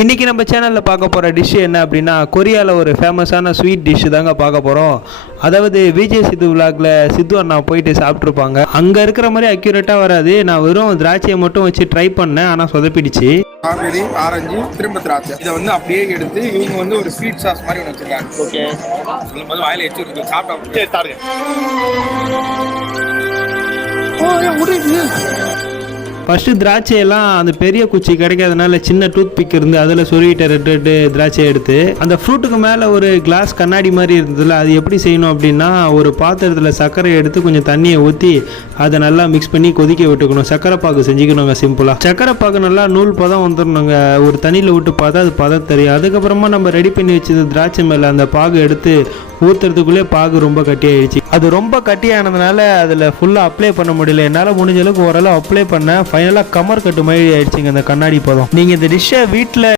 இன்றைக்கி நம்ம சேனலில் பார்க்க போகிற டிஷ்ஷு என்ன அப்படின்னா கொரியாவில் ஒரு ஃபேமஸான ஸ்வீட் டிஷ்ஷு தாங்க பார்க்க போகிறோம். அதாவது விஜய் சித்து விலாகில் சித்து அண்ணா போயிட்டு சாப்பிட்ருப்பாங்க. அங்கே இருக்கிற மாதிரி அக்யூரேட்டாக வராது. நான் வெறும் திராட்சையை மட்டும் வச்சு ட்ரை பண்ணேன், ஆனால் சொதப்பிடுச்சு. ஸ்ட்ராபெரி, ஆரஞ்சு, திரும்ப திராட்சை இதை வந்து அப்படியே எடுத்து இவங்க வந்து ஒரு ஸ்வீட் சாஸ் மாதிரி ஒன்று வச்சுருக்காங்க. ஓகே, சொல்லும் போது வாயில வச்சு சாப்பிட்டா ஃபஸ்ட்டு திராட்சையெல்லாம் அந்த பெரிய குச்சி கிடைக்காதனால சின்ன டூத் பிக் இருந்து அதில் சொருகிட்ட ரெட்டு திராட்சையை எடுத்து அந்த ஃப்ரூட்டுக்கு மேலே ஒரு கிளாஸ் கண்ணாடி மாதிரி இருந்ததில்ல, அது எப்படி செய்யணும் அப்படின்னா ஒரு பாத்திரத்தில் சர்க்கரை எடுத்து கொஞ்சம் தண்ணியை ஊற்றி அதை நல்லா மிக்ஸ் பண்ணி கொதிக்க விட்டுக்கணும். சர்க்கரை பாகு செஞ்சுக்கணுங்க. சிம்பிளாக சர்க்கரை பாகு நல்லா நூல் பதம் வந்துடணுங்க. ஒரு தண்ணியில் விட்டு பார்த்தா அது பதம் தெரியும். அதுக்கப்புறமா நம்ம ரெடி பண்ணி வச்சது திராட்சை மேலே அந்த பாகு எடுத்து ஊற்றுறதுக்குள்ளே பாகு ரொம்ப கட்டியாயிடுச்சு. அது ரொம்ப கட்டியானதுனால அதில் ஃபுல்லாக அப்ளை பண்ண முடியல. என்னால் முடிஞ்ச அளவுக்கு ஓரளவு அப்ளை பண்ணேன். ஃபைனலாக கமர் கட்டு மாதிரி ஆயிடுச்சுங்க அந்த கண்ணாடி பதம். நீங்கள் இந்த டிஷ்ஷை வீட்டில்